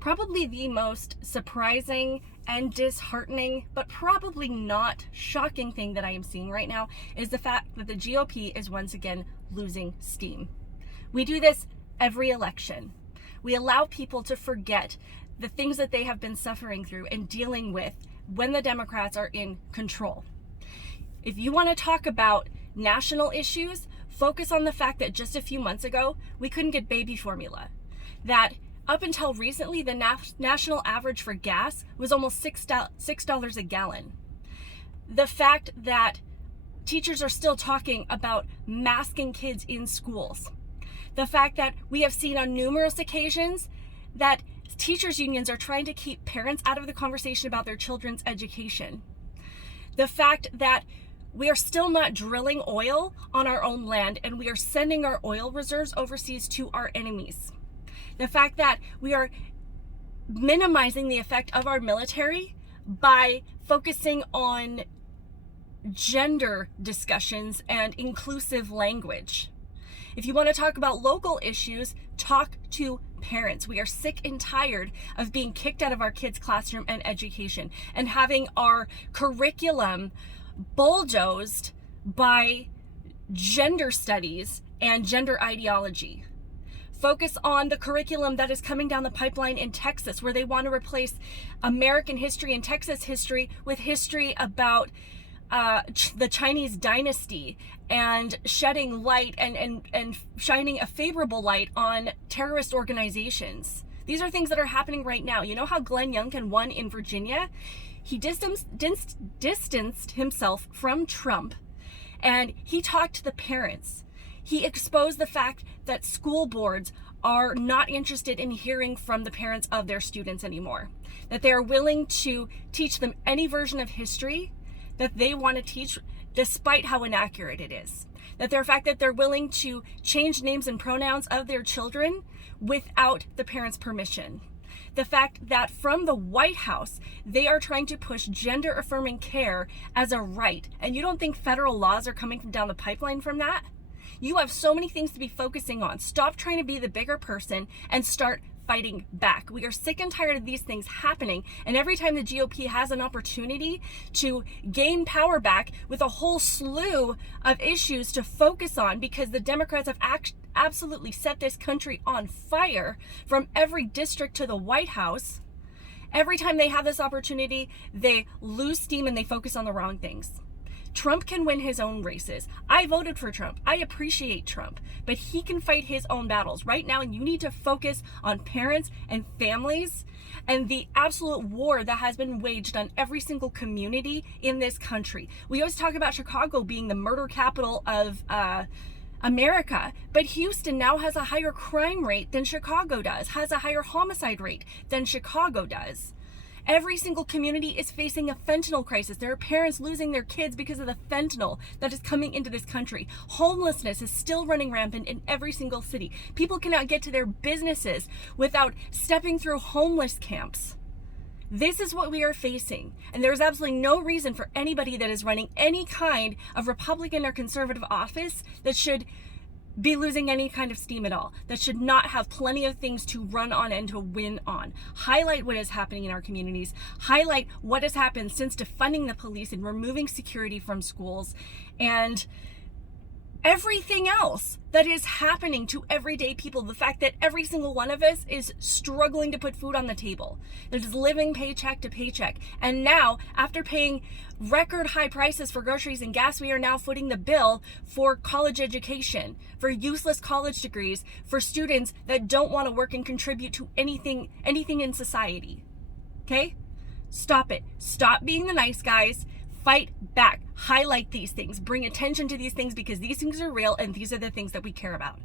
Probably the most surprising and disheartening, but probably not shocking thing that I am seeing right now is the fact that the GOP is once again losing steam. We do this every election. We allow people to forget the things that they have been suffering through and dealing with when the Democrats are in control. If you want to talk about national issues, focus on the fact that just a few months ago, we couldn't get baby formula. That up until recently, the national average for gas was almost $6 a gallon. The fact that teachers are still talking about masking kids in schools. The fact that we have seen on numerous occasions that teachers' unions are trying to keep parents out of the conversation about their children's education. The fact that we are still not drilling oil on our own land and we are sending our oil reserves overseas to our enemies. The fact that we are minimizing the effect of our military by focusing on gender discussions and inclusive language. If you want to talk about local issues, talk to parents. We are sick and tired of being kicked out of our kids' classroom and education and having our curriculum bulldozed by gender studies and gender ideology. Focus on the curriculum that is coming down the pipeline in Texas, where they want to replace American history and Texas history with history about the Chinese dynasty and shedding light and shining a favorable light on terrorist organizations. These are things that are happening right now. You know how Glenn Youngkin won in Virginia? He distanced himself from Trump and he talked to the parents. He exposed the fact that school boards are not interested in hearing from the parents of their students anymore. That they are willing to teach them any version of history that they want to teach, despite how inaccurate it is. That they're willing to change names and pronouns of their children without the parents' permission. The fact that from the White House, they are trying to push gender-affirming care as a right. And you don't think federal laws are coming down the pipeline from that? You have so many things to be focusing on. Stop trying to be the bigger person and start fighting back. We are sick and tired of these things happening, and every time the GOP has an opportunity to gain power back with a whole slew of issues to focus on, because the Democrats have absolutely set this country on fire from every district to the White House, every time they have this opportunity, they lose steam and they focus on the wrong things. Trump can win his own races. I voted for Trump. I appreciate Trump, but he can fight his own battles. Right now, you need to focus on parents and families and the absolute war that has been waged on every single community in this country. We always talk about Chicago being the murder capital of America, but Houston now has a higher crime rate than Chicago does, has a higher homicide rate than Chicago does. Every single community is facing a fentanyl crisis. There are parents losing their kids because of the fentanyl that is coming into this country. Homelessness is still running rampant in every single city. People cannot get to their businesses without stepping through homeless camps. This is what we are facing. And there is absolutely no reason for anybody that is running any kind of Republican or conservative office that should be losing any kind of steam at all, that should not have plenty of things to run on and to win on. Highlight what is happening in our communities. Highlight what has happened since defunding the police and removing security from schools and everything else that is happening to everyday people. The fact that every single one of us is struggling to put food on the table, that is living paycheck to paycheck. And now, after paying record high prices for groceries and gas, we are now footing the bill for college education, for useless college degrees, for students that don't want to work and contribute to anything in society. Okay? Stop it. Stop being the nice guys. Fight back. Highlight these things. Bring attention to these things because these things are real and these are the things that we care about.